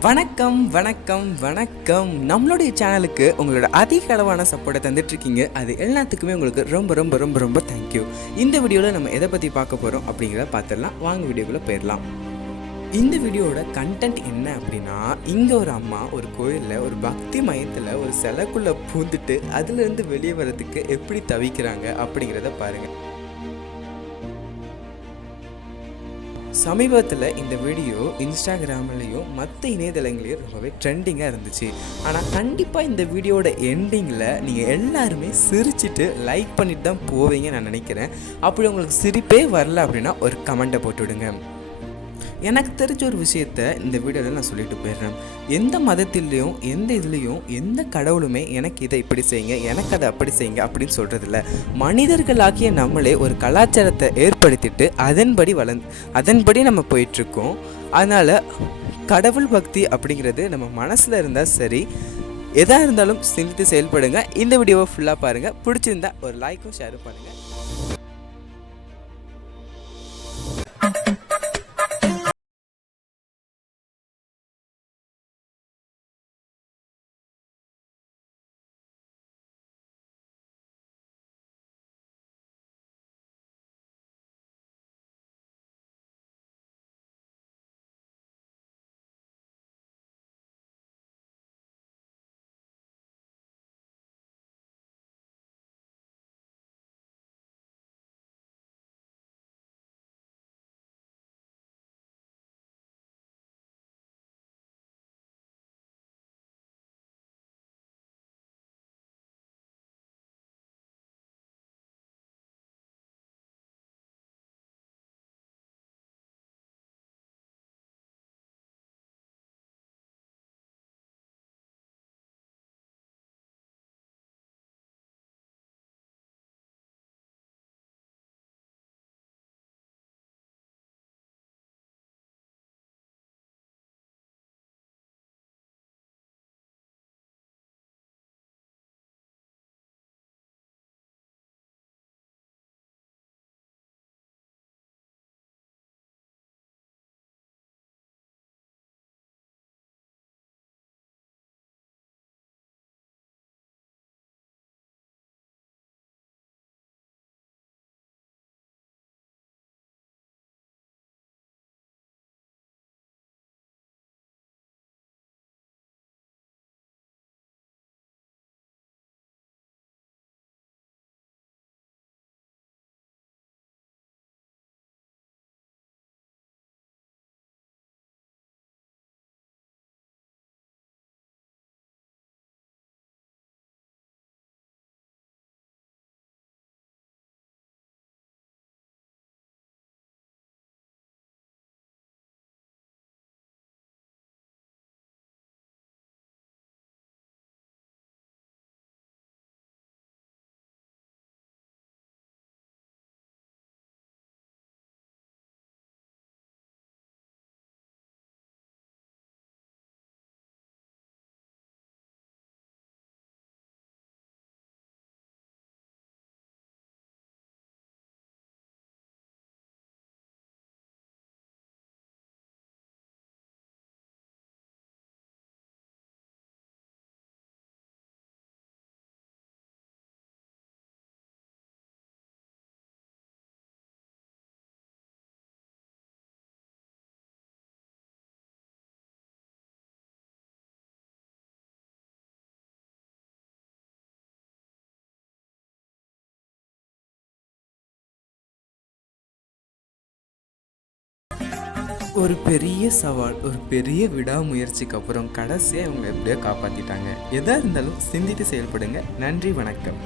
வணக்கம் வணக்கம் வணக்கம். நம்மளுடைய சேனலுக்கு உங்களோட அதிக அளவான சப்போர்ட்டை தந்துட்டுருக்கீங்க. அது எல்லாத்துக்குமே உங்களுக்கு ரொம்ப ரொம்ப ரொம்ப ரொம்ப தேங்க்யூ. இந்த வீடியோவில் நம்ம எதை பற்றி பார்க்க போகிறோம் அப்படிங்கிறத பார்த்துடலாம். வாங்க வீடியோக்குள்ளே போயிடலாம். இந்த வீடியோவோட கண்டென்ட் என்ன அப்படின்னா, இங்கே ஒரு அம்மா ஒரு கோயிலில் ஒரு பக்தி மையத்தில் ஒரு சிலைக்குள்ளே பூந்துட்டு அதுலேருந்து வெளியே வர்றதுக்கு எப்படி தவிக்கிறாங்க அப்படிங்கிறத பாருங்கள். சமீபத்தில் இந்த வீடியோ இன்ஸ்டாகிராம்லேயும் மற்ற இணையதளங்களையும் ரொம்பவே ட்ரெண்டிங்காக இருந்துச்சு. ஆனால் கண்டிப்பாக இந்த வீடியோட எண்டிங்கில் நீங்கள் எல்லாருமே சிரிச்சிட்டு லைக் பண்ணிட்டு தான் போவீங்கன்னு நான் நினைக்கிறேன். அப்படி உங்களுக்கு சிரிப்பே வரல அப்படின்னா ஒரு கமெண்ட்டை போட்டு விடுங்க. எனக்கு தெரிஞ்ச ஒரு விஷயத்த இந்த வீடியோவில் நான் சொல்லிட்டு போயிடுறேன். எந்த மதத்திலையும் எந்த இதுலேயும் எந்த கடவுளுமே எனக்கு இதை இப்படி செய்யுங்க, எனக்கு அதை அப்படி செய்யுங்க அப்படின்னு சொல்கிறதில்ல. மனிதர்களாகிய நம்மளே ஒரு கலாச்சாரத்தை ஏற்படுத்திட்டு அதன்படி நம்ம போயிட்டுருக்கோம். அதனால் கடவுள் பக்தி அப்படிங்கிறது நம்ம மனசில் இருந்தால் சரி, எதாக இருந்தாலும் சிந்தித்து செயல்படுங்க. இந்த வீடியோவை ஃபுல்லாக பாருங்கள். பிடிச்சிருந்தா ஒரு லைக்கும் ஷேரும் பண்ணுங்கள். ஒரு பெரிய சவால், ஒரு பெரிய விடாமுயற்சிக்கு அப்புறம் கடைசியாக இவங்களை எப்படியோ காப்பாற்றிட்டாங்க. எதாக இருந்தாலும் சிந்தித்து செயல்படுங்க. நன்றி, வணக்கம்.